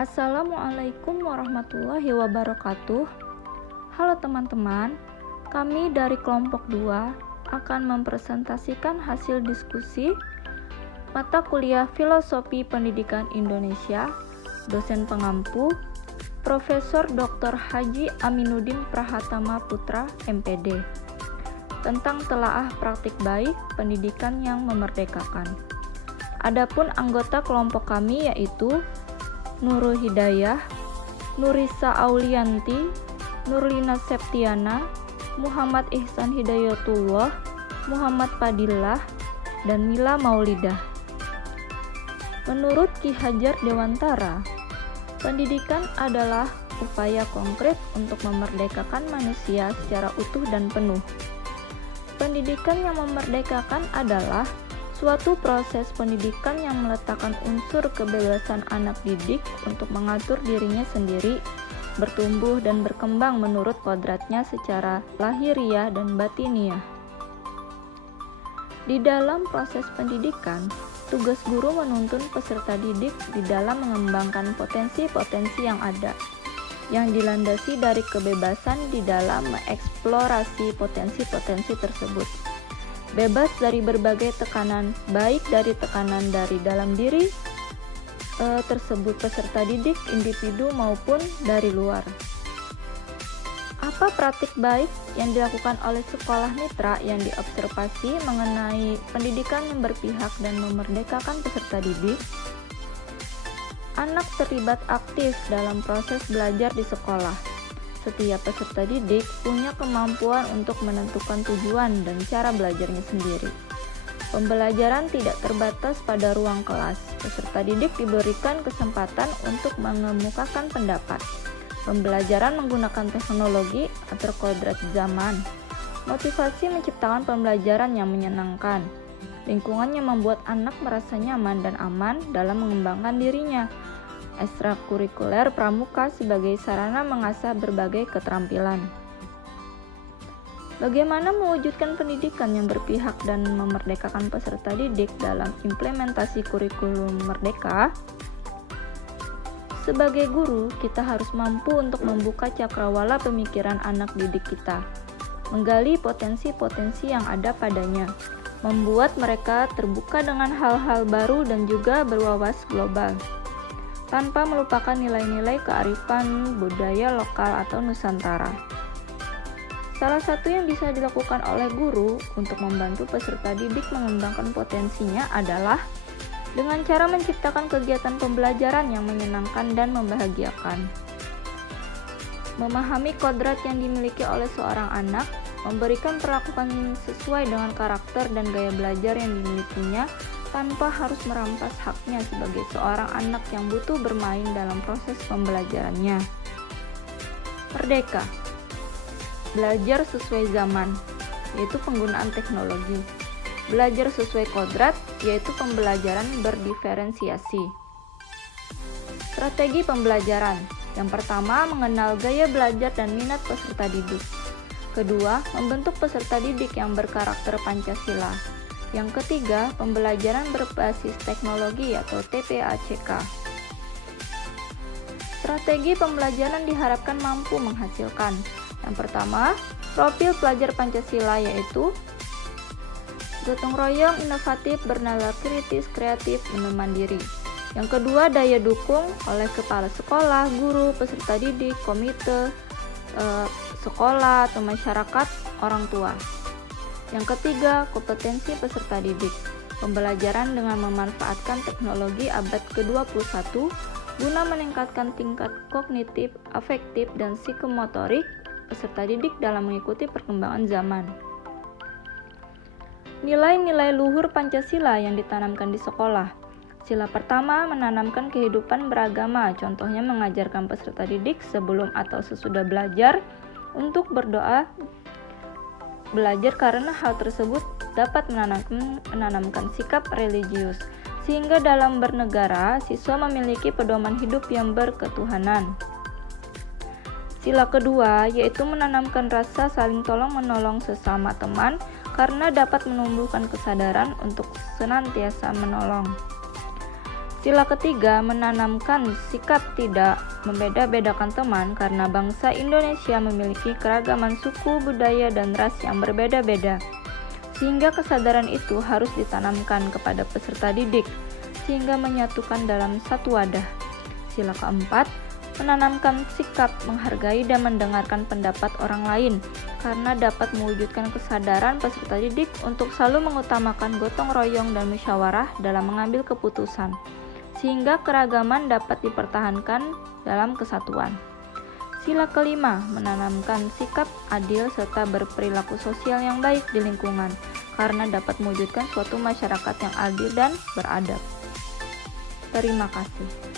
Assalamualaikum warahmatullahi wabarakatuh. Halo teman-teman, kami dari kelompok 2 akan mempresentasikan hasil diskusi mata kuliah Filosofi Pendidikan Indonesia, dosen pengampu, Profesor Dr. Haji Aminuddin Prahatama Putra, MPD, tentang telaah praktik baik pendidikan yang memerdekakan. Adapun anggota kelompok kami yaitu Nurul Hidayah, Nurisa Aulianti, Nurlina Septiana, Muhammad Ihsan Hidayatullah, Muhammad Fadillah, dan Mila Maulidah. Menurut Ki Hajar Dewantara, pendidikan adalah upaya konkret untuk memerdekakan manusia secara utuh dan penuh. Pendidikan yang memerdekakan adalah suatu proses pendidikan yang meletakkan unsur kebebasan anak didik untuk mengatur dirinya sendiri, bertumbuh dan berkembang menurut kodratnya secara lahiriah dan batiniah. Di dalam proses pendidikan, tugas guru menuntun peserta didik di dalam mengembangkan potensi-potensi yang ada, yang dilandasi dari kebebasan di dalam mengeksplorasi potensi-potensi tersebut. Bebas dari berbagai tekanan, baik dari tekanan dari dalam diri tersebut peserta didik, individu maupun dari luar. Apa praktik baik yang dilakukan oleh sekolah mitra yang diobservasi mengenai pendidikan yang berpihak dan memerdekakan peserta didik? Anak terlibat aktif dalam proses belajar di sekolah. Setiap peserta didik punya kemampuan untuk menentukan tujuan dan cara belajarnya sendiri. Pembelajaran tidak terbatas pada ruang kelas. Peserta didik diberikan kesempatan untuk mengemukakan pendapat. Pembelajaran menggunakan teknologi atau kodrat zaman. Motivasi menciptakan pembelajaran yang menyenangkan. Lingkungan yang membuat anak merasa nyaman dan aman dalam mengembangkan dirinya. Ekstrakurikuler pramuka sebagai sarana mengasah berbagai keterampilan. Bagaimana mewujudkan pendidikan yang berpihak dan memerdekakan peserta didik dalam implementasi kurikulum merdeka? Sebagai guru, kita harus mampu untuk membuka cakrawala pemikiran anak didik kita, menggali potensi-potensi yang ada padanya, membuat mereka terbuka dengan hal-hal baru dan juga berwawasan global, tanpa melupakan nilai-nilai kearifan budaya lokal atau Nusantara. Salah satu yang bisa dilakukan oleh guru untuk membantu peserta didik mengembangkan potensinya adalah dengan cara menciptakan kegiatan pembelajaran yang menyenangkan dan membahagiakan. Memahami kodrat yang dimiliki oleh seorang anak, memberikan perlakuan sesuai dengan karakter dan gaya belajar yang dimilikinya, tanpa harus merampas haknya sebagai seorang anak yang butuh bermain dalam proses pembelajarannya. Merdeka. Belajar sesuai zaman, yaitu penggunaan teknologi. Belajar sesuai kodrat, yaitu pembelajaran berdiferensiasi. Strategi pembelajaran. Yang pertama, mengenal gaya belajar dan minat peserta didik. Kedua, membentuk peserta didik yang berkarakter Pancasila. Yang ketiga, pembelajaran berbasis teknologi atau TPACK. Strategi pembelajaran diharapkan mampu menghasilkan. Yang pertama, profil pelajar Pancasila yaitu gotong royong, inovatif, bernalar kritis, kreatif, mandiri. Yang kedua, daya dukung oleh kepala sekolah, guru, peserta didik, komite sekolah atau masyarakat, orang tua. Yang ketiga, kompetensi peserta didik. Pembelajaran dengan memanfaatkan teknologi abad ke-21 guna meningkatkan tingkat kognitif, afektif, dan psikomotorik peserta didik dalam mengikuti perkembangan zaman. Nilai-nilai luhur Pancasila yang ditanamkan di sekolah. Sila pertama, menanamkan kehidupan beragama, contohnya mengajarkan peserta didik sebelum atau sesudah belajar untuk berdoa. Belajar karena hal tersebut dapat menanamkan sikap religius, sehingga dalam bernegara, siswa memiliki pedoman hidup yang berketuhanan. Sila kedua, yaitu menanamkan rasa saling tolong-menolong sesama teman, karena dapat menumbuhkan kesadaran untuk senantiasa menolong. Sila ketiga, menanamkan sikap tidak membeda-bedakan teman karena bangsa Indonesia memiliki keragaman suku, budaya, dan ras yang berbeda-beda. Sehingga kesadaran itu harus ditanamkan kepada peserta didik, sehingga menyatukan dalam satu wadah. Sila keempat, menanamkan sikap menghargai dan mendengarkan pendapat orang lain, karena dapat mewujudkan kesadaran peserta didik untuk selalu mengutamakan gotong royong dan musyawarah dalam mengambil keputusan, sehingga keragaman dapat dipertahankan dalam kesatuan. Sila kelima, menanamkan sikap adil serta berperilaku sosial yang baik di lingkungan, karena dapat mewujudkan suatu masyarakat yang adil dan beradab. Terima kasih.